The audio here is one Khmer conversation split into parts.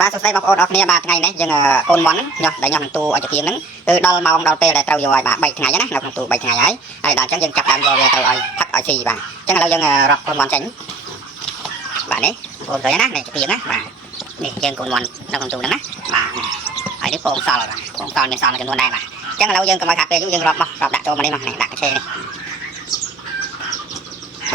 បាទសួស្តីបងប្អូនអរគ្នាបាទថ្ងៃនេះយើងកូនមន់ញ៉ោះដែលញ៉ោះនឹងទូឲ្យជាទៀងហ្នឹងគឺដល់ម៉ោងដល់ពេលដែលត្រូវយកឲ្យបាទ3ថ្ងៃណានៅក្នុងទូ3ថ្ងៃហើយដល់អញ្ចឹងយើងចាប់ដើមយកវាទៅឲ្យផឹកឲ្យស៊ីបាទអញ្ចឹងឥឡូវយើងរាប់កូនមន់ចេញបាទនេះបងប្អូនឃើញណានេះជាទៀងណាបាទនេះយើងកូនមន់នៅក្នុងទូហ្នឹងណាបាទហើយនេះពងសល់បាទពងសល់មានសល់មួយចំនួនដែរបាទអញ្ចឹងឥឡូវយើងកុំឲ្យខាតពេលយូរយើងរាប់មករាប់ដាក់ចូលមកនេះមកនេះដាក់កញ្ឆេនេះ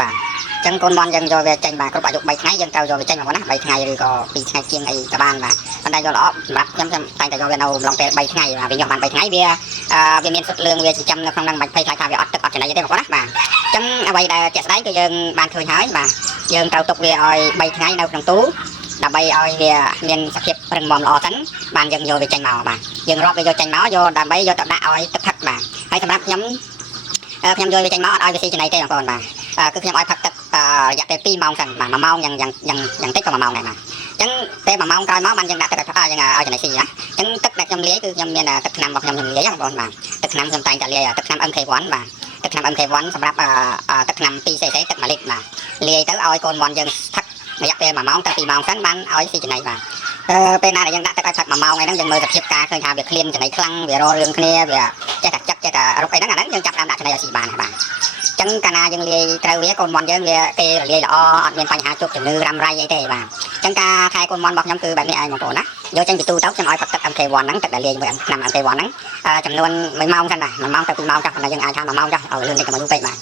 បាទចឹងកូនមន់យើងយកវាចេញបាទគ្រប់អាយុ3ថ្ងៃយើងត្រូវយកវាចេញមកណា3ថ្ងៃឬក៏2ថ្ងៃជាងអីក៏បានបាទប៉ុន្តែយកល្អសម្រាប់ខ្ញុំតែងតែយកវានៅអំឡុងពេល3ថ្ងៃបាទវាយកបាន3ថ្ងៃវាមានសុទ្ធលឿងវាចិញ្ចឹមនៅក្នុងហ្នឹងមិនភ័យខ្លាចថាវាអត់ទឹកអត់ចំណីទេបងប្អូនណាបាទចឹងអ្វីដែលជាក់ស្ដែងគឺយើងបានឃើញហើយបាទយើងត្រូវទុកវាឲ្យ3ថ្ងៃនៅក្នុងទូដើម្បីឲ្យវាមានសភាពរឹងមាំល្អសិនបានយើងយកវាចេញមកបាទយើងរាប់វាយកចេញមកយកដើម្បីយកទៅដាក់ឲ្យទឹកផឹកបាទហើយសម្រាប់ខ្ញុំយកវាចេញមកអត់ឲ្យវាស៊ីចំណីទេបងប្អូនបាទគឺខ្ញុំឲ្យផឹកទឹករយៈពេល2ម៉ោងសិនបាទ1ម៉ោងយ៉ាងតិចក៏1ម៉ោងដែរបាទអញ្ចឹងពេល1ម៉ោងក្រោយមកបានយើងដាក់ទឹកឲ្យយើងឲ្យចំណីស៊ីណាអញ្ចឹងទឹកដែលខ្ញុំលាយគឺខ្ញុំមានទឹកថ្នាំរបស់ខ្ញុំលាយបងប្អូនបាទទឹកថ្នាំខ្ញុំតែងតែលាយទឹកថ្នាំ MK1 បាទទឹកថ្នាំ MK1 សម្រាប់ទឹកថ្នាំ 2cc ទឹក1លីត្របាទលាយទៅឲ្យកូនមន់យើងផឹករយៈពេល1ម៉ោងទៅ2ម៉ោងសិនបានឲ្យស៊ីចំណីបាទពេលណាដែលយើងដាក់ទឹកឲ្យផឹក1ម៉ោងហ្នឹងយើងមើលសភាពការឃើញថាវាឃ្លានចំណីខ្លាំងវាររឿងគ្នាវាចេះតែចឹកចេះតែរុកអីហ្នឹងអាហ្នឹងយើងចាប់តាមដាក់ចំណីឲ្យស៊ីបានបាទចឹងកាលណាយើងលាយត្រូវវាកូនមន់យើងវាគេរលាយល្អអត់មានបញ្ហាជោគជំងឺរ៉ាំរ៉ៃអីទេបាទចឹងការថែកូនមន់របស់ខ្ញុំគឺបែបនេះឯងបងប្អូនណាយកចេញពីទូទៅខ្ញុំឲ្យផឹកទឹក MK1 ហ្នឹងទឹកដែលលាយជាមួយថ្នាំ MK1 ហ្នឹងចំនួន1ម៉ោងសិនបាទ1ម៉ោងទៅ2ម៉ោងចុះប៉ុន្តែយើងអាចថា1ម៉ោងចុះឲ្យលឿនតិចកុំឲ្យយូរពេកបាទ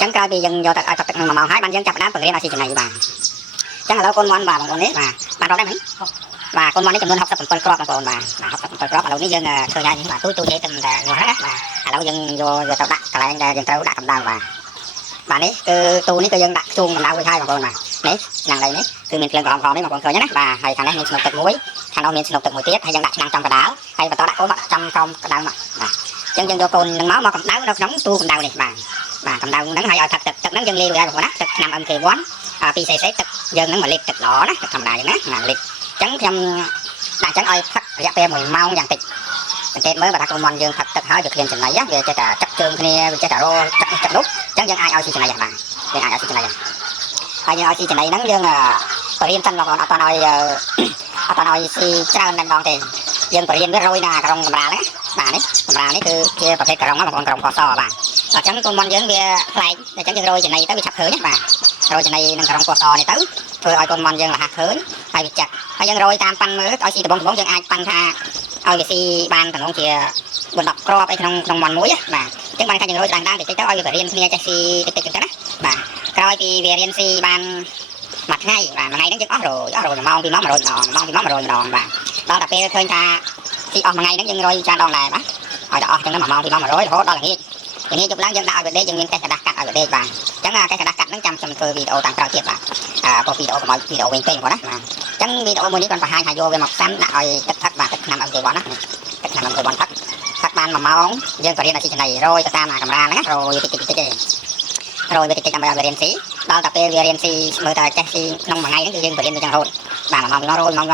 ចឹងក្រោយពីយើងយកទឹកឲ្យផឹកទឹកនឹង1ម៉ោងហើយបានយើងចាប់ផ្ដើមបង្រៀនឲ្យស៊ីចំណីបាទចឹងឥឡូវកូនមន់បាទបងប្អូននេះបាទបានរកដែរមែនបាទកូនមន់នេះចំនួន67គ្រាប់បងប្អូនបាទ67គ្រាប់ឥឡូវនេះយើងឃើញហើយនេះបាទទូទេតែនោះណាបាទឥឡូវយើងយកទៅដាក់កន្លែងដែលយើងត្រូវដាក់កម្ដៅបាទនេះគឺទូនេះគឺយើងដាក់ជួងកម្ដៅរួចហើយបងប្អូនបាទនេះឆ្នាំងដីនេះគឺមានភ្លើងក្រហមនេះបងប្អូនឃើញណាបាទហើយខាងនេះមានស្នុកទឹកមួយខាងនោះមានស្នុកទឹកមួយទៀតហើយយើងដាក់ឆ្នាំងចំកដាលហើយបន្តដាក់កូនមកចំក្រោមក្ដៅមកបាទអញ្ចឹងយើងយកកូននឹងមកកម្ដៅនៅក្នុងទូកម្ដៅនេះបាទកម្ដៅហ្នឹងហើយឲ្យផឹកទឹកហ្នឹងយើងលាយរួចហើយបងប្អូនណាទឹកឆ្នាំ MK1 2cc ទឹកយើងហ្នឹង1លីត្រទឹកល្អណាទឹកធម្មតាយើងណា1លីត្រអញ្ចឹងខ្ញុំដាក់អញ្ចឹងឲ្យផឹករយៈពេល1ម៉ោងយ៉ាងតិចសង្កេតមើលបើថាកូនមន់យើងផឹកទឹកហើយវាគ្មានចំណីវាចេះតែចាក់ជើងគ្នាវាចេះតែរោទឹកនោះអញ្ចឹងយើងអាចឲ្យស៊ីចំណីបាទយើងអាចឲ្យស៊ីចំណីហើយយើងឲ្យស៊ីចំណីហ្នឹងយើងបរៀនសិនបងប្អូនអត់តឲ្យស៊ីច្រើនតែម្ដងទេយើងបរៀនវារយណាក្រុងកម្រាលណាបាទនេះកម្រាលនេះគឺជាប្រភេទក្រុងបងប្អូនក្រុងកសបាទអញ្ចឹងកូនមន់យើងវាប្លែកអញ្ចឹងយើងរយចំណីទៅវាឆាប់ឃើញណាបាទរយចំណីនឹងក្រុងកសនេះទៅធ្វើឲ្យកូនមន់យើងរហ័សឃើញហើយវាចាក់ហើយយើងរយតាមប៉ាន់មើលឲ្យស៊ីដបងយើងអាចប៉ាន់ថាឲ្យវាស៊ីបានតំងជា10គ្រាប់អីក្នុងមន់មួយបាទអញ្ចឹងបានថាយើងរយដើមតិចទៅឲ្យវារៀនគ្នាចេះស៊ីតិចតិចទៅណាបាទក្រោយពីវារៀនស៊ីបានមួយថ្ងៃបាទមួយថ្ងៃហ្នឹងយើងអស់រយ1ម៉ោង2ម៉ោង100ម្ដង1ម៉ោង2ម៉ោង100ម្ដងបាទដល់តែពេលឃើញថាស៊ីអស់មួយថ្ងៃហ្នឹងយើងរយច្រើនដងដែរបាទឲ្យដល់អស់ចឹង1ម៉ោង2ម៉ោង100រហូតដល់ល្ងាចយប់ឡើងយើងដាក់ឲ្យវាដេកយើងមានកេះกระดาษកាត់ឲ្យវាដេកបាទអញ្ចឹងកេះกระดาษកាត់ហ្នឹងចាំខ្ញុំធ្វើវីដេអូតាមក្រោយទៀតបាទពោលវីដេអូកុំឲ្យវីដេអូវិញពេកបងប្អូនណាបាទអញ្ចឹងវីដេអូមួយនេះគាត់បង្ហាញថាយកវាមកផ្សំដាក់ឲ្យទឹកផឹកបាទទឹកថ្នាំ MK1 ណាទឹកថ្នាំ MK1 ផឹកបាន1ម៉ោងយើងបរៀនឲ្យស៊ីចំណីរយទៅតាមកម្រាលហ្នឹងរយតិចតិចទេរយវាតិចដើម្បីឲ្យវារៀនស៊ីដល់តែពេលវារៀនស៊ីមើលតែចេះស៊ីក្នុងមួយថ្ងៃហ្នឹងគឺយើងបរៀនវាចឹងរហូតបាទ1ម៉ោង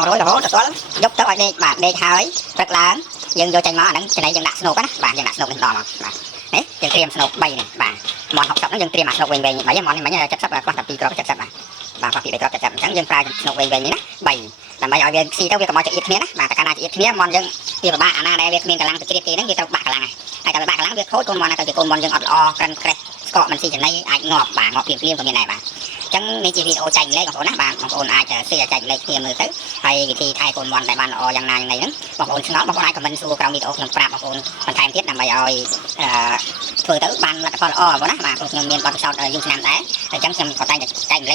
រយរហូតដល់យប់ទៅឲ្យដេកបាទដេកហើយព្រឹកឡើងយើងយកចេញមកអាហ្នឹងចំណីយើងដាក់ស្នូកណាបាទយើងដាក់ស្នូកនេះដល់មកបាទនេះយើងត្រៀមស្នូក3នេះបាទមន់60ហ្នឹងយើងត្រៀមអាស្នូកវិញ3មន់នេះមិញ70គាត់តែ2គ្រាប់70បាទគាត់ពី3គ្រាប់70អញ្ចឹងយើងប្រើស្នូកវិញនេះណា3ដើម្បីឲ្យវាស៊ីទៅវាកុំឲ្យចៀតគ្នាណាបាទតែកាលណាចៀតគ្នាមន់យើងវាពិបាកអាណាដែលវាគ្មានកម្លាំងទៅជ្រៀតគេហ្នឹងវាត្រូវបាក់កម្លាំងហើយតែវាបាក់កម្លាំងវាខូចកូនមន់ទៅជាកូនមន់យើងអត់ល្អក្រិនក្រេះស្កកមិនស៊ីចំណីអាចងាប់បាទងាប់ភ្លាមក៏មានដែរបាទអញ្ចឹងនេះជាវីដេអូចែកម្លែកបងប្អូនណាបាទបងប្អូនអាចចែកម្លែកគ្នាមើលទៅហើយវិធីថែកូនមន់ដែលបានល្អយ៉ាងណាយ៉ាងណីហ្នឹងបងប្អូនឆ្ងល់បងប្អូនអាចខមមិនសួរក្រោមវីដេអូខ្ញុំប្រាប់បងប្អូនបន្ថែមទៀតដើម្បីឲ្យធ្វើទៅបានលទ្ធផលល្អបងប្អូនណាបាទខ្ញុំមានបទពិសោធន៍យូរឆ្នាំដែរអញ្ចឹងខ្ញុំក៏តែងតែចែកម្លែក